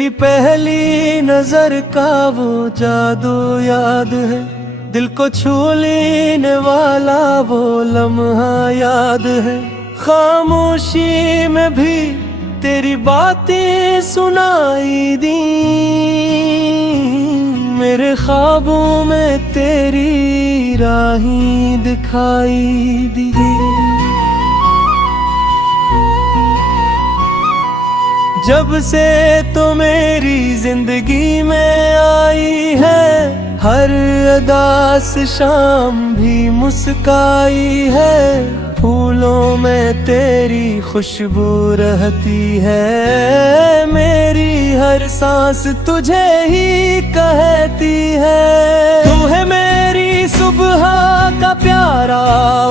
तेरी पहली नजर का वो जादू याद है, दिल को छू लेने वाला वो लम्हा याद है। खामोशी में भी तेरी बातें सुनाई दी, मेरे ख्वाबों में तेरी राहें दिखाई दी। जब से तो मेरी जिंदगी में आई है, हर अदा से शाम भी मुस्काई है। फूलों में तेरी खुशबू रहती है, मेरी हर सांस तुझे ही कहती है। तू है मेरी सुबह का प्यारा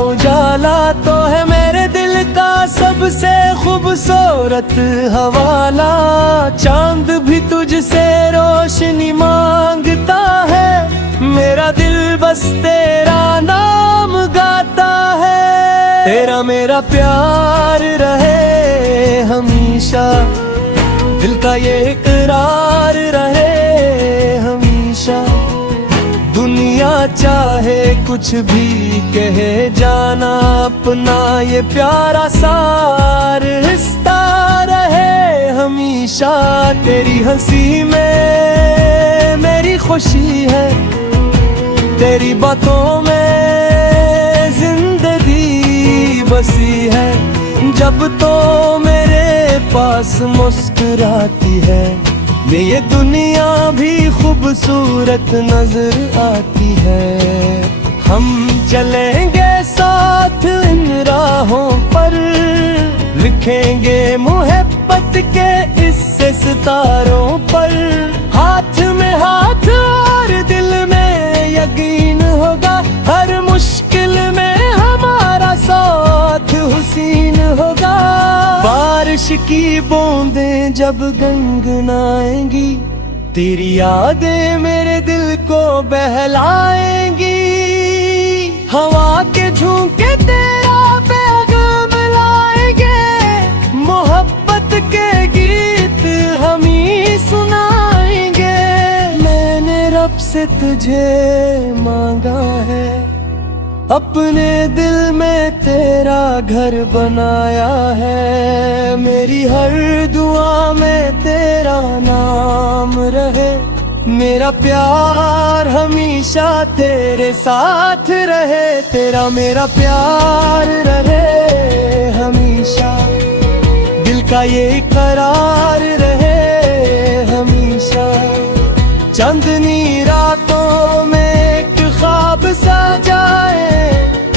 उजाला, तो है मेरे दिल का सबसे खूबसूरत हवाला। चांद भी तुझसे रोशनी मांगता है, मेरा दिल बस तेरा नाम गाता है। तेरा मेरा प्यार रहे हमेशा, दिल का ये इकरार रहे हमेशा। दुनिया चाहे कुछ भी कहे जाना, अपना ये प्यारा सा रिश्ता रहे हमेशा। तेरी हंसी में मेरी खुशी है, तेरी बातों में जिंदगी बसी है। जब तो मेरे पास मुस्कुराती है, ये दुनिया भी खूबसूरत नजर आती है। हम चलेंगे साथ इन राहों पर, लिखेंगे मोहब्बत के इससे सितारों पर। हाथ में हाथ और दिल में यकीन होगा, हर मुश्किल में हमारा साथ हुसीन होगा। बारिश की बूंदें जब गुनगुनाएंगी, तेरी यादें मेरे दिल को बहलाएंगी। हवा के झोंके तेरा पैगाम लाएंगे, मोहब्बत के गीत हम ही सुनाएंगे। मैंने रब से तुझे मांगा है, अपने दिल में तेरा घर बनाया है। मेरी हर दुआ में तेरा नाम रहे, मेरा प्यार हमेशा तेरे साथ रहे। तेरा मेरा प्यार रहे हमेशा, दिल का ये करार रहे हमेशा। चांदनी रातों में एक ख्वाब सजाए,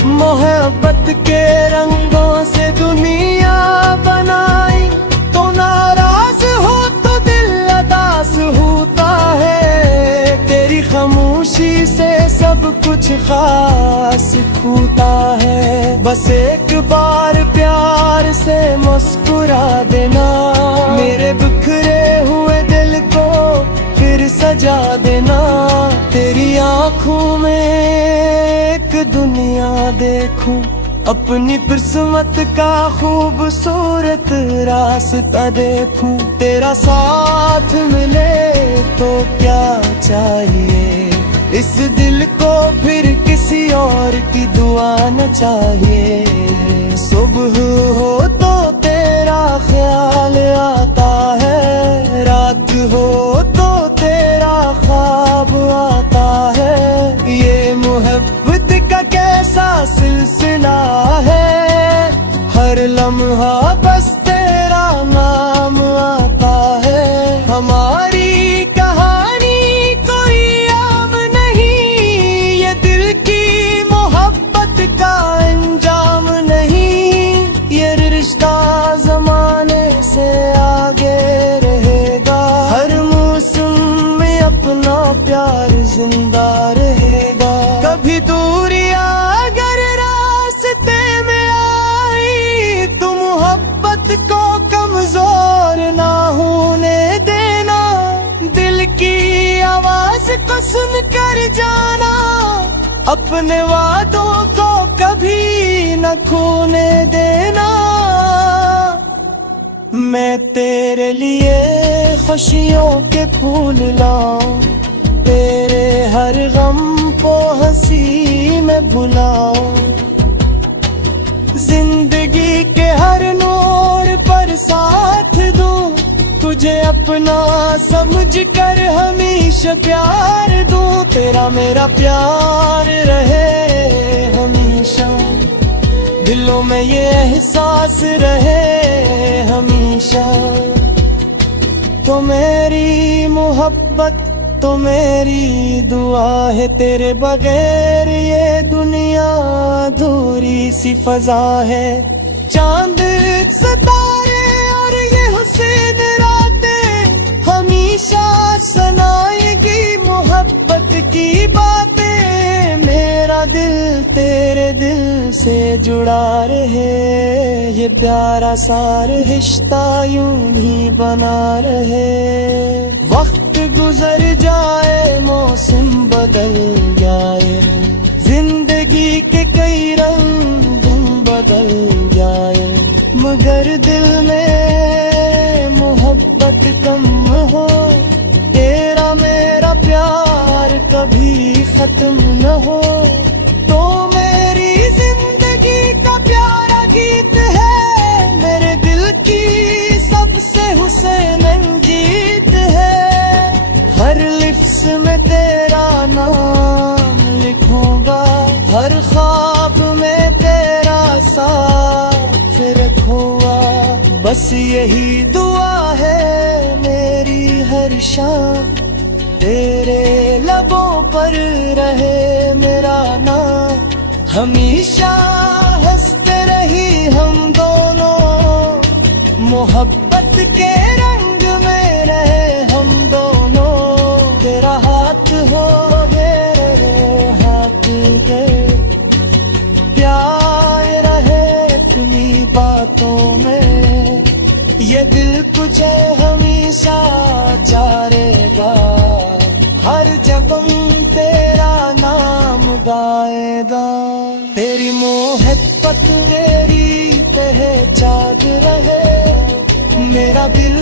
मोहब्बत के रंगों से दुनिया बनाई। तो नाराज हो तो दिल अदास होता है, तेरी खामोशी से सब कुछ खास खूता है। बस एक बार प्यार से मुस्कुरा देना, मेरे बिखरे हुए दिल को फिर सजा देना। तेरी आँखों में एक दुनिया देखूं, अपनी किस्मत का खूबसूरत रास्ता देखूं। तेरा साथ मिले तो क्या चाहिए, इस दिल को फिर किसी और की दुआ न चाहिए। सुबह हो तो तेरा ख्याल आता है, रात हो तो तेरा ख्वाब आता है। ये मोहब्बत का कैसा सिलसिला है, हर लम्हा बस तेरा नाम आता है। हमारी कहानी कोई आम नहीं, ये दिल की मोहब्बत का अंजाम नहीं। ये रिश्ता जमाने से आगे रहेगा, हर मौसम में अपना प्यार जिंदा रहेगा। कभी दूरियां अगर रास्ते में आई, तो मोहब्बत को कमजोर ना होने देना। दिल की आवाज को सुन कर जाना, अपने वादों को कभी न खोने देना। मैं तेरे लिए खुशियों के फूल लाऊं, तेरे हर गम को हंसी में भुलाऊं, जिंदगी के हर नूर पर साथ दूं, तुझे अपना समझ कर हमेशा प्यार दूं। तेरा मेरा प्यार रहे हमेशा, दिलों में ये एहसास रहे हमेशा। तो मेरी मोहब्बत तो मेरी दुआ है, तेरे बगैर ये दुनिया अधूरी सी फजा है। चांद सितारे और ये हुसैन रातें हमेशा सुनाएगी मोहब्बत की बातें। मेरा दिल तेरे दिल से जुड़ा रहे, ये प्यारा सा रिश्ता यूं ही बना रहे। वक्त गुजर जाए, मौसम बदल जाए, जिंदगी के कई रंग बदल जाए, मगर दिल में मोहब्बत कम हो। तेरा मेरा प्यार कभी खत्म न हो। तो मेरी जिंदगी का प्यारा गीत है, मेरे दिल की सबसे हुसैन अंगीत है। हर लिफ्स में तेरा नाम लिखूंगा, हर ख्वाब में तेरा साथ रखूंगा। बस यही दुआ है मेरी हर शाम, तेरे लबों पर रहे मेरा नाम। हमेशा हंसते रही हम दोनों, मोहब्बत के रंग में रहे हम दोनों। तेरा हाथ हो मेरे हाथ के, प्यार रहे तुम्हीं बातों में। ये दिल तुझे हमेशा चारेगा, हर जगह तेरा नाम गाएगा। तेरी मोहब्बत मेरी पहचान रहे, मेरा दिल